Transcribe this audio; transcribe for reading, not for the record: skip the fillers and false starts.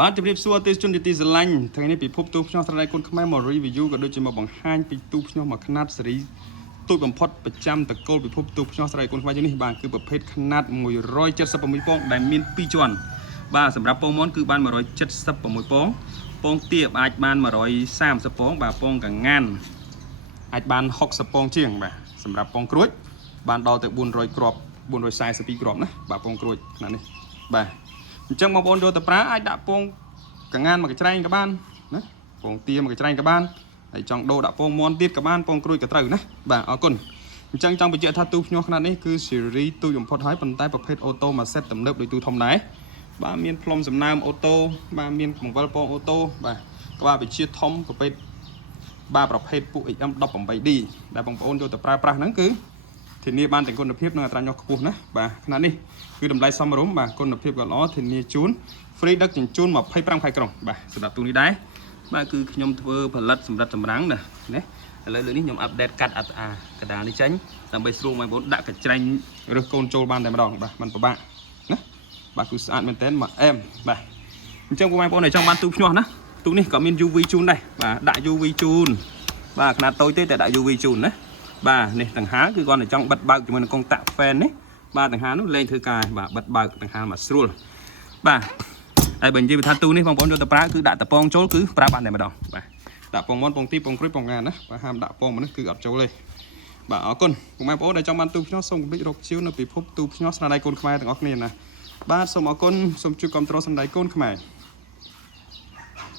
បាទជម្រាបសួរទេសជនទីស្រឡាញ់ថ្ងៃនេះពិភពទូភ្នំស្រ័យគុណខ្មែរមក review ក៏ដូចជាមកបង្ហាញពីទូភ្នំមួយខ្នាតសេរីទូចបំផុតប្រចាំតកូលពិភពទូភ្នំស្រ័យគុណខ្មែរនេះបាទគឺប្រភេទខ្នាត176ពងដែលមាន2ជាន់បាទសម្រាប់ពងមាន់គឺបាន176ពងពងទាបអាចបាន130ពងបាទពងកងានអាចបាន60ពងជាងបាទសម្រាប់ពងក្រួចបានដល់ទៅ400គ្រាប់442គ្រាប់ណាបាទពងក្រួចខ្នាតនេះបាទអញ្ចឹងបងប្អូនយកទៅប្រើអាចដាក់ពងកងានមកកញ្ច្រែងក៏បានណាពងទាមកកញ្ច្រែងក៏បានហើយចង់ដូរដាក់ពងមាន់ទៀតក៏បានពងក្រួយក៏ត្រូវណាបាទអរគុណអញ្ចឹងចង់បញ្ជាក់ថាទូភ្ញាស់ខ្នាតនេះគឺស៊េរីទូចបំផុតហើយប៉ុន្តែប្រភេទអូតូមួយសេតទំនើបដូចទូធំដែរបាទមានផ្លុំសំណើមអូតូបាទមានបង្វិលពងអូតូបាទក្បាលវិជាធំប្រភេទបាទប្រភេទពួក XM18D ដែលបងប្អូនយកទៅប្រើប្រាស់ហ្នឹងគឺធានាបានទាំងគុណភាពនិងអត្រាញាស់ខ្ពស់ណាបាទខ្នាតនេះគឺតម្លៃសមរម្យបាទគុណភាពក៏ល្អធានាជូន free ដឹកជញ្ជូន25ខែក្រុងបាទសម្រាប់ទូនេះដែរបាទគឺខ្ញុំធ្វើផលិតសម្រាប់ចម្រាំងណាឥឡូវនេះខ្ញុំអាប់ដេតកាត់កដាលនេះចេញដើម្បីស្រួលបងប្អូនដាក់កញ្ច្រែងឬកូនចូលបានតែម្ដងបាទมันពិបាកណាបាទគឺស្អាតមែនតើមកអែមបាទអញ្ចឹងបងប្អូនដែលចង់បានទូភ្ញាស់ណាទូនេះក៏មាន UV ជូនដែរបាទដាក់ UV ជូនបាទខ្នាតតូចទេតែដាក់ UV ជូនណាបាទនេះដង្ហើគឺគាត់តែចង់បិទបើកជាមួយនឹងកុងតាក់ fan នេះបាទដង្ហើនោះលេងធ្វើការបាទបិទបើកដង្ហើមកស្រួលបាទហើយបើនិយាយថាទូនេះបងប្អូនយកទៅប្រើគឺដាក់តពងចូលគឺប្រើបានតែម្ដងបាទដាក់ពងមាន់ពងទីពងក្រួយពងងានណាបាទហាមដាក់ពងមនុស្សគឺអត់ចូលទេបាទអរគុណបងប្អូនដែលចង់បានទូភ្ញាស់សូមគំនិតរកជាវនៅពិភពទូភ្ញាស់ស្នាដៃកូនខ្មែរទាំងអស់គ្នាណាបាទសូមអរគុណសូមជួយគាំទ្រស្នាដៃកូនខ្មែរ